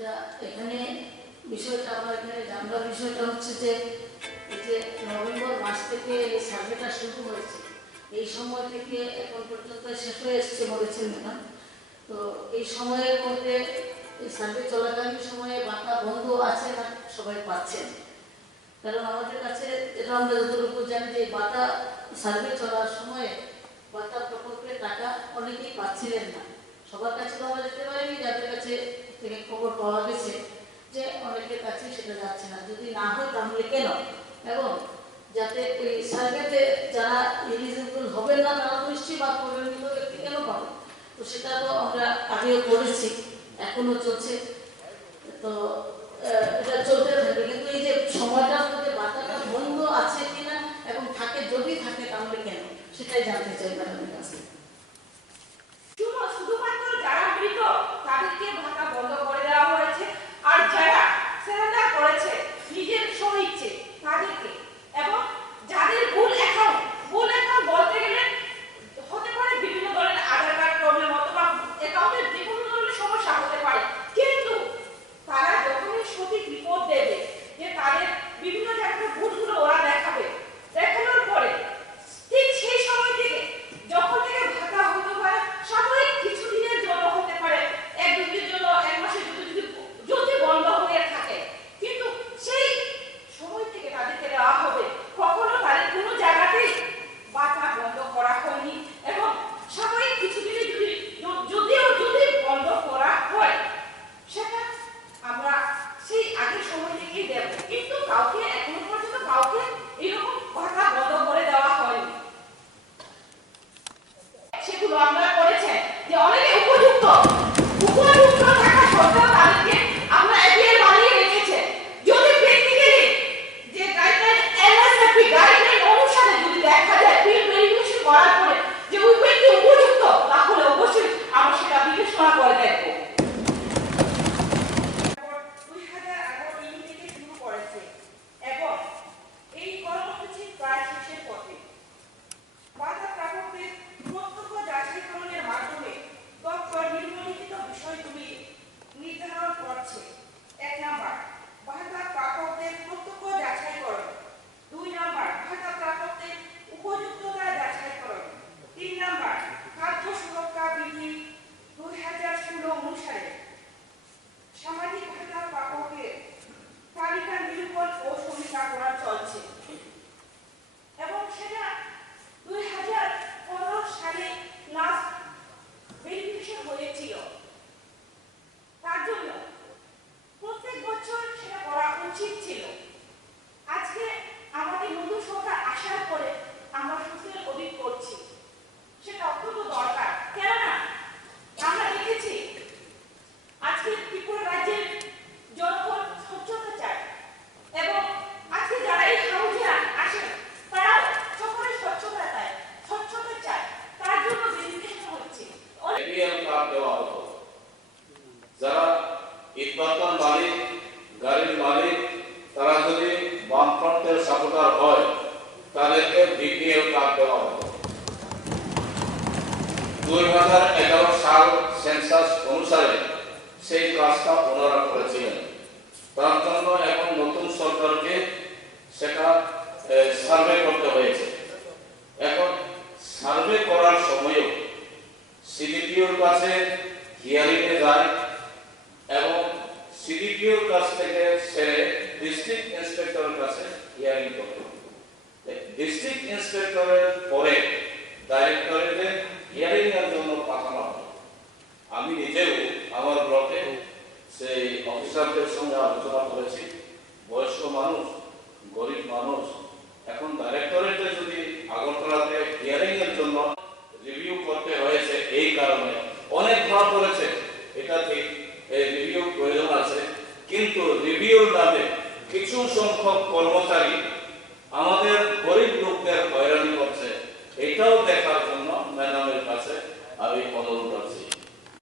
এটা এখানে বিষয়টা আমরা এখানে জানবার বিষয়টা হচ্ছে যে এই যে নভেম্বর মাস থেকে এই সার্ভেটা শুরু হয়েছে, এই সময় থেকে এখন পর্যন্ত শেষ হয়ে এসছে বলেছেন ম্যাডাম। তো এই সময়ের মধ্যে এই সার্ভে চলাকালীন সময়ে বাঁকা বন্ধ আছে না সবাই পাচ্ছেন? কারণ আমাদের কাছে এটা আমরা যতটুকু জানি যে বাতা সার্ভে চলার সময়ে বাতা প্রকল্পের টাকা অনেকেই পাচ্ছিলেন না। সবার কাছে পাওয়া যেতে পারেনি, যাদের কাছে থেকে খবর পাওয়া গেছে যে অনেকের কাছে সেটা যাচ্ছে না। যদি না হয় তাহলে কেন, এবং যাতে এই সার্ভেতে যারা এলিজিবল হবেন না তারা তো নিশ্চয়ই বাদ পরিণত ব্যক্তি কেন পাবে? তো সেটা তো আমরা আগেও করেছি, এখনো চলছে, তো এটা চলতে থাকবে। কিন্তু এই যে সময়টার মধ্যে বাতাটা বন্ধ আছে কিনা এবং থাকে, যদি থাকে তাহলে কেন, সেটাই জানতে চাই ম্যাডামের কাছে। শুধুমাত্র যারা মৃত তাদেরকে ভাতা বন্ধ করে দেওয়া হয়েছে, আর যারা সারেন্ডার করেছে নিজের স্বইচ্ছে তাদেরকে, এবং যাদের ভুল অ্যাকাউন্ট বলতে গেলে হতে পারে বিভিন্ন ধরনের আধার কার্ড প্রবলেম অথবা অ্যাকাউন্টের যে কোনো ধরনের সমস্যা হতে পারে, কিন্তু তারা যখনই সঠিক রিপোর্ট দেবে যে তাদের বিভিন্ন জায়গায় ভুলগুলো ওরা দেখাবে, দেখানোর পরে ঠিক সেই সময় থেকে যখন থেকে ভাতা হতে পারে সাময়িক কিছু দিনের জন্য হতে পারে, এক দুদিনের জন্য, এক মাসের যদি বন্ধ হয়ে থাকে, কিন্তু সেই সময় থেকে তাদেরকে দেওয়া হবে। কখনো তাদের কোনো জায়গাতেই ভাতা বন্ধ করা হয়নি, এবং সাময়িক কিছু দিনে যদি বন্ধ করা হয় সেটা আমরা সেই আগের সময় থেকেই দেব, কিন্তু কাউকে এখনো পর্যন্ত কাউকে এরকম ভাতা বন্ধ করে দেওয়া হয়নি। সেগুলো আমরা করেছেন যে অনেকে উপযুক্ত থাকা সত্ত্বেও তাদেরকে আমরা এপিএল বানিয়ে রেখেছে। যদি প্র্যাকটিক্যালি যে গাইডলাইন এমএসএপি গাইডলাইন অনুসারে যদি দেখা যায় ফিল্ড ভেরিফিকেশন করার পরে যে ওই ব্যক্তি উপযুক্ত, তাহলে অবশ্যই আমরা সেটা বিবেচনা করে দেখব। 2011 ইউনি থেকে শুরু করেছে এবং এই কর্মসূচি প্রায় শেষের পথে। বাধা প্রাপকদের প্রত্যক্ষ যাচাইকরণের মাধ্যমে দপ্তর নিম্নলিখিত বিষয়গুলি নির্ধারণ করছে। 1 নাম্বার, ভাতা প্রাপকদের প্রত্যক্ষ যাচাইকরণ। 2 নাম্বার, ভাতা প্রাপকদের উপযুক্ততা যাচাইকরণ। 3 নাম্বার, খাদ্য সুরক্ষা বিধি 2016 অনুসারে সামাজিক ভাতা প্রাপকের তালিকা নিরূপণ ও সমীক্ষা করা চলছে, এবং সেটা 2015 সালে লাস্ট ভেরিফিকেশন হয়েছিল। তার জন্য প্রত্যেক বছর সেটা করা উচিত ছিল। আজকে আমাদের নতুন সরকার আসার পরে আমরা সুস্থের অডিট করছি, সেটা অত্যন্ত দরকার। কেননা আমরা দেখেছি আজকে ত্রিপুরা রাজ্যের জনগণ স্বচ্ছতা চায়, এবং আজকে যারা এই হাউজে আসেন তারা সকলে স্বচ্ছতা চায়, তার জন্য ভেরিফিকেশন হচ্ছে। এপিএল কার্ড দেওয়া হতো, যারা ইটবার্তন মালিক, গাড়ির মালিক, তারা যদি বামফ্রন্টের সাপোর্টার হয় তাদেরকে বিপিএল কার্ড দেওয়া হতো। 2011 সাল সেন্সাস অনুসারে সেই কাজটা ওনারা করেছিলেন। তার জন্য এখন নতুন সরকারকে সেটা সার্ভে করতে হয়েছে। এখন সার্ভে করার সময়ও সিডিপিওর কাছে হিয়ারিংয়ে যায়, এবং সিডিপিওর কাছ থেকে সেরে ডিস্ট্রিক্ট ইন্সপেক্টরের কাছে হিয়ারিং করতে হবে। ডিস্ট্রিক্ট ইন্সপেক্টরের পরে ডাইরেক্টরেটে হিয়ারিং এর জন্য পাঠানো হবে। আমি নিজেও আমার ব্লকে সেই অফিসারদের সঙ্গে আলোচনা করেছি। বয়স্ক মানুষ, গরিব মানুষ, এখন ডাইরেক্টরেটে যদি আগরতলাতে হিয়ারিং এর জন্য রিভিউ করতে হয়েছে, এই কারণে অনেক ধরা পড়েছে, এটা ঠিক, রিভিউ প্রয়োজন আছে, কিন্তু রিভিউর নামে কিছু সংখ্যক কর্মচারী আমাদের গরিব লোকদের হয়রানি করছে, এটাও দেখার জন্য ম্যাডামের কাছে আমি অনুরোধ করছি।